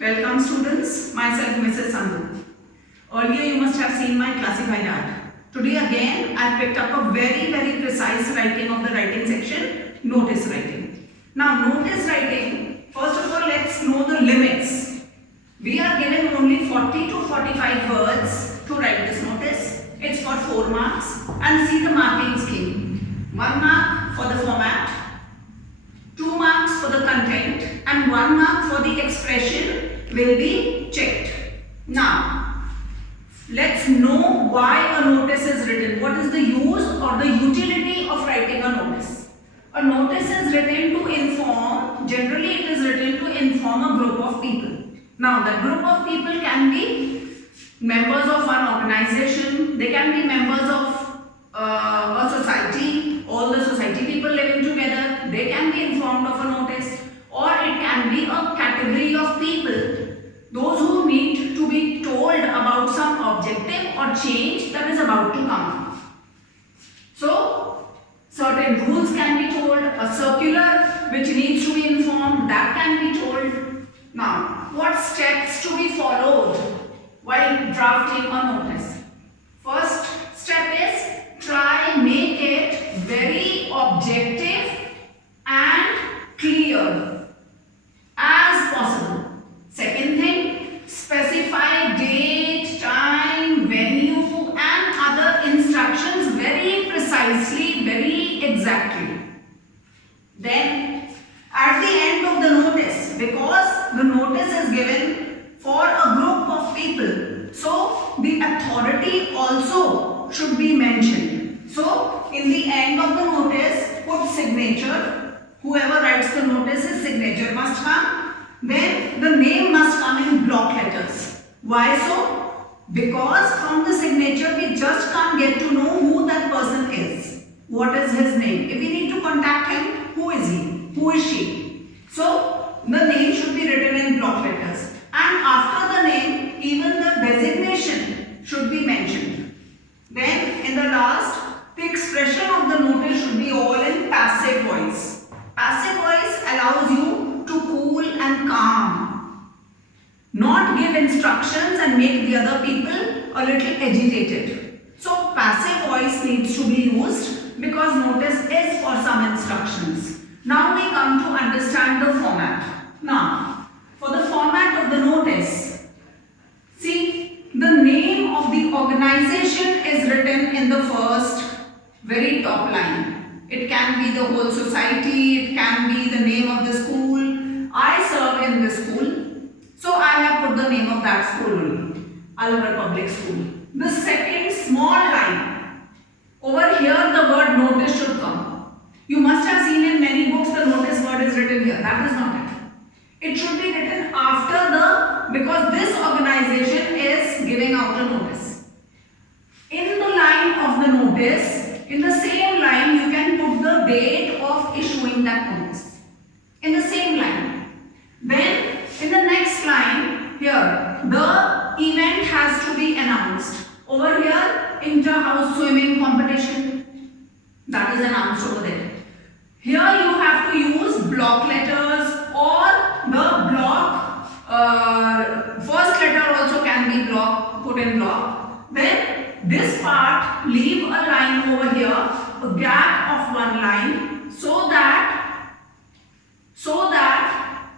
Welcome students, myself Mrs. Sandhu. Earlier you must have seen my classified art. Today again I picked up a very precise writing of the writing section, notice writing. Now notice writing, first of all let's know the limits. We are given only 40 to 45 words to write this notice. It's for 4 marks and see the marking scheme. 1 mark for the format, 2 marks for the content and 1 mark for the expression will be checked. Now, let's know why a notice is written. What is the use or the utility of writing a notice? A notice is written to inform, generally it is written to inform a group of people. Now, that group of people can be members of one organization, they can be members of a society, all the society people living together, they can be informed of a notice, or it can be a category of people, those who need to be told about some objective or change that is about to come. So, certain rules can be told, a circular which needs to be informed, that can be told. Now, what steps to be followed while drafting a notice? First step is try make it very objective and clear as possible. Second thing, specify date, time, venue and other instructions very precisely, very exactly. Then at the end of the notice, because the notice is given for a group of people, so the authority also should be mentioned. So in the end of the notice, put signature. Whoever writes the notice, his signature must come. Then the name must come in block letters. Why so? Because from the signature we just can't get to know who that person is. What is his name? If we need to contact him, who is he? Who is she? So the name should be written in block letters. And after the name, even the designation should be mentioned. Then in the last, the expression of the notice should be all in passive voice. Passive voice allows you to cool and calm, not give instructions and make the other people a little agitated. So passive voice needs to be used because notice is for some instructions. Now we come to understand the format. Now, for the format of the notice, see, the name of the organization is written in the first very top line. It can be the whole society, it can be the name of the school. I serve in this school, so I have put the name of that school only, Alvar Public School. The second small line, over here the word notice should come. You must have seen in many books the notice word is written here. That is not it. It should be written after the, because this organization is giving out a notice. In the line of the notice, in the same line you can put the date of issuing that notice. In the same line. Then in the next line, here, the event has to be announced. Over here, inter-house swimming competition. That is announced over there. Here you have to use block letters or the block, first letter also can be block, put in block. Then this part, leave a line over here, a gap of one line, so that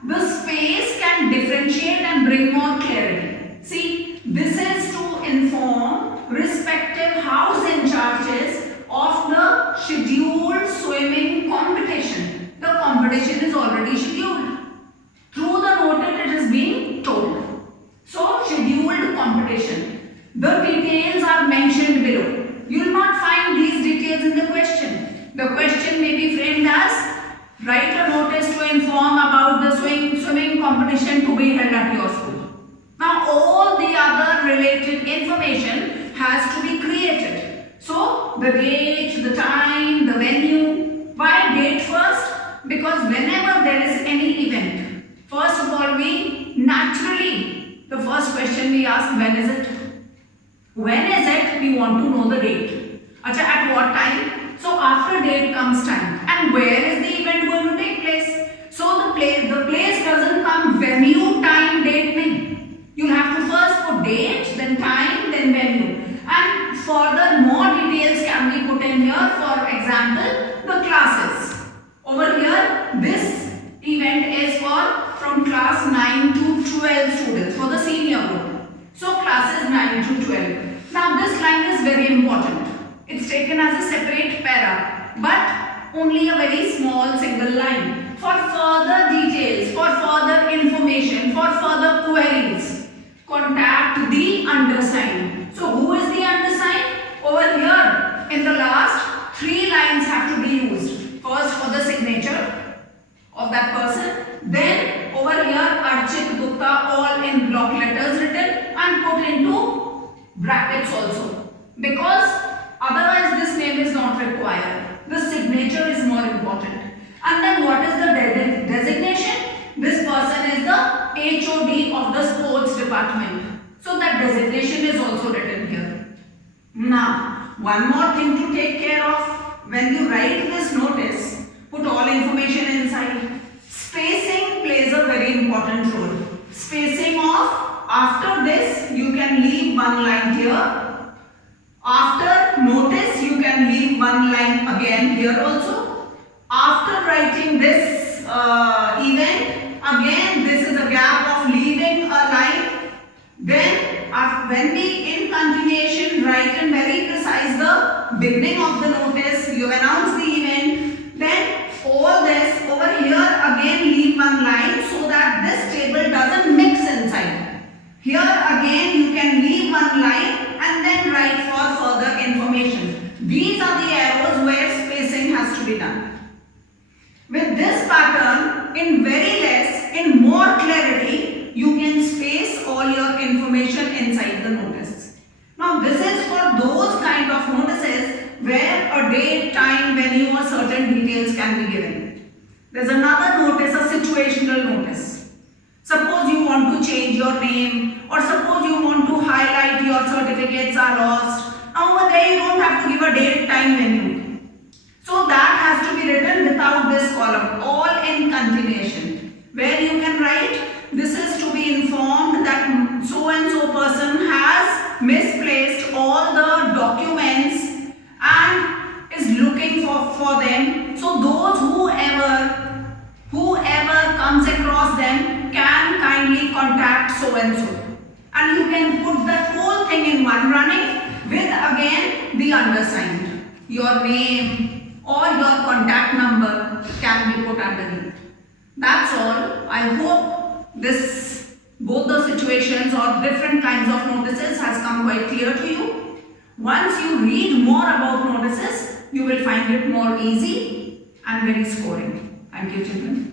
the space can differentiate and bring more clarity. See, this is to inform respective house in charges of the scheduled swimming competition. The competition is already scheduled. Through the notice it is being told. So, scheduled competition. The details are mentioned below. You will not find these details in the question. The question may be framed as, write a notice to inform about the swimming competition to be held at your school. Now, all the other related information has to be created. So, the date, the time, the venue. Why date first? Because whenever there is any event, first of all, we naturally, the first question we ask, when is it? When is it? We want to know the date. Acha, at what time? So after date comes time. And where is the event going to take place? So the place doesn't come venue, time, date, taken as a separate para, but only a very small single line. For further details, for further information, for further queries, contact the undersigned. So who is the undersigned? Over here in the last 3 lines have to be used. First for the signature of that person, then over here Archit Gupta, all in block letters written and put into brackets also, because otherwise this name is not required. The signature is more important. And then what is the designation? This person is the HOD of the sports department. So that designation is also written here. Now, one more thing to take care of. When you write this notice, put all information inside. Spacing plays a very important role. Spacing of, after this you can leave one line here. After notice you can leave one line again here also. After writing this event, again this is a gap of leaving a line. Then when we in continuation write and very precise the beginning of the notice, you announce the event, then all this over here again leave one line so that this table doesn't mix inside. Here again you can leave one line and then write for further information. These are the arrows where spacing has to be done. With this pattern, in very less, in more clarity, you can space all your information inside the notice. Now this is for those kind of notices where a date, time, venue or certain details can be given. There's another notice, a situational notice. Suppose you want to change your name, or suppose you want to highlight your certificates are lost. Now over there you don't have to give a date, time, venue. So that has to be written without this column, all in continuation. Where you can write, this is to be informed that so and so person has misplaced all the documents and is looking for them. So those whoever comes across them can kindly contact so and so. And you can put that whole thing in one running with again the undersigned. Your name or your contact number can be put underneath. That's all. I hope both the situations or different kinds of notices has come quite clear to you. Once you read more about notices, you will find it more easy and very scoring. Thank you, children.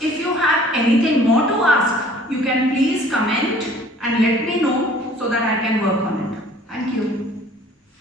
If you have anything more to ask, you can please comment and let me know so that I can work on it. Thank you.